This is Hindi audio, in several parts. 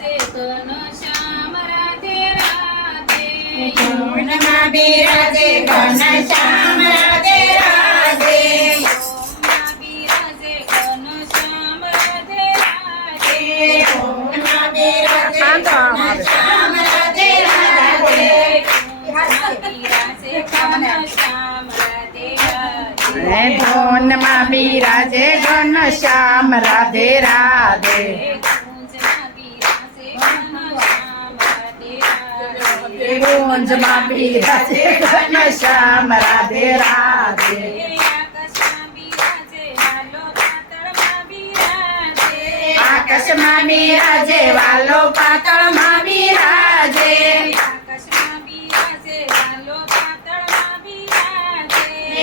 से तो दोनों श्याम राधे राधे। श्याम राधे राधे? श्याम राधे राधे? રાધે કુંજમાં બિરાજે ઘનશ્યામ રાધે રાધે આકાશમાં બિરાજે વાલો પાતળમાં બિરાજે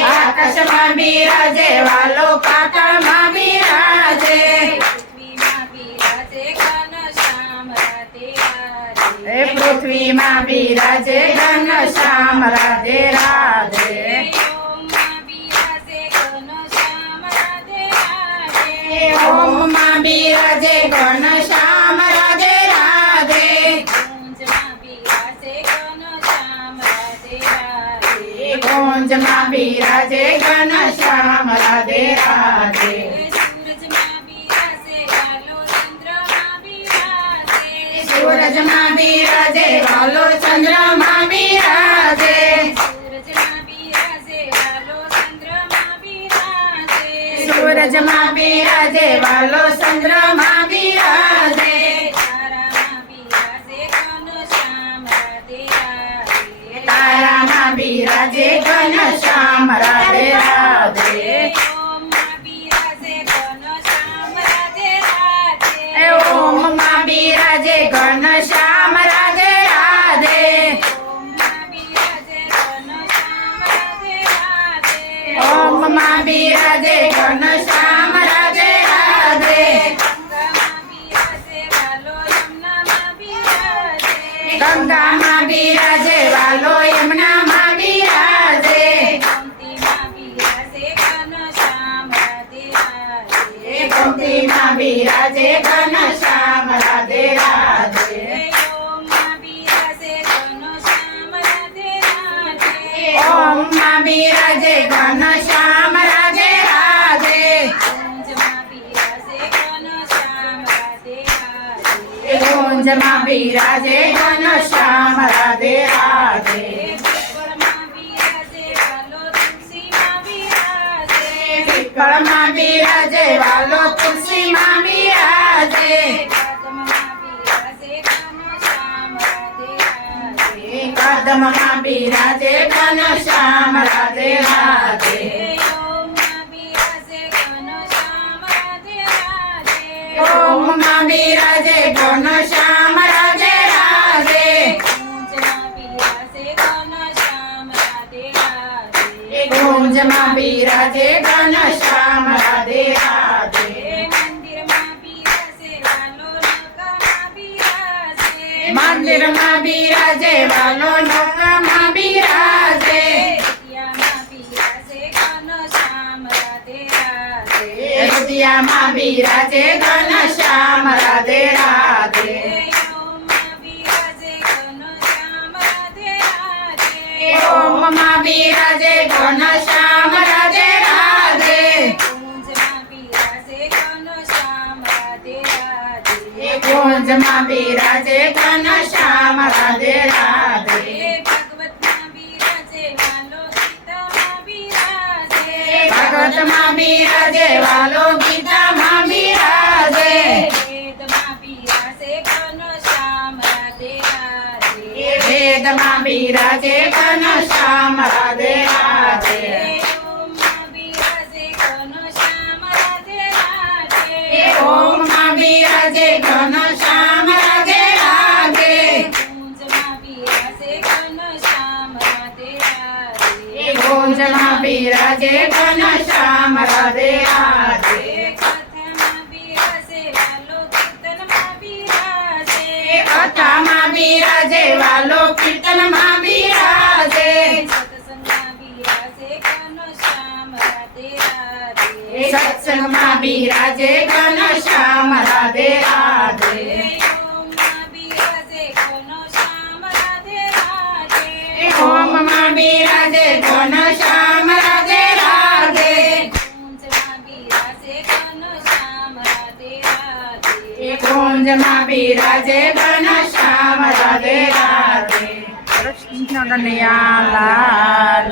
આકાશમાં બિરાજે વાલો પાતળમાં બિરાજે આકાશમાં બિરાજે વાલો પાતળમાં બિરાજે પૃથ્વીમાં બિરાજે ઘનશ્યામ રાધે રાધે એ પૃથ્વીમાં બિરાજે ઘનશ્યામ રાધે રાધે એ ઓમમાં બિરાજે ઘનશ્યામ રાધે રાધે સૂરજમાં બિરાજે વાલો ચંદ્રમાં બિરાજે સૂરજમાં બિરાજે વાલો ચંદ્રમાં બિરાજે તારામાં બિરાજે ઘનશ્યામ રાધે રાધે. બિરાજે ઘન શ્યામ રાધે રાધે. ઓમમાં બિરાજે ઘન શ્યામ એ ગુંજમાં બિરાજે ઘનશ્યામ રાધે રાધે પીપળમાં બિરાજે વાલો તુલસીમાં બિરાજે એ કદમમાં બિરાજે ઘનશ્યામ રાધે રાધે ઓમમાં બિરાજે ઘનશ્યામ રાધે રાધે એ ગુંજમાં બિરાજે ઘનશ્યામ રાધે રાધે મંદિરમાં બિરાજે વાલો લોકમાં બિરાજે એ રુદિયામાં બિરાજે ઘનશ્યામ રાધે રાધે એ ઓમમાં બિરાજે ઘનશ્યામ રાધે રાધે એ ગુંજમાં બિરાજે ઘનશ્યામ રાધે રાધે એ ભગવતમાં બિરાજે વાલો બિરાજે ઘનશ્યામ રાધે રાધે એ ઓમમાં બિરાજે ઘનશ્યામ રાધે રાધે ગુંજમાં બિરાજે ઘનશ્યામ રાધે રાધે मीराजे वालो कीर्तन मा मीराजे सत्संग महावीरा मीराजे गण श्याम राधे राधे। ओम मा मीराजे गण श्याम राधे ओम जमा बीरा जय गणेश ઘનશ્યામ રાધે. રાધે કૃષ્ણ કનૈયા લાલ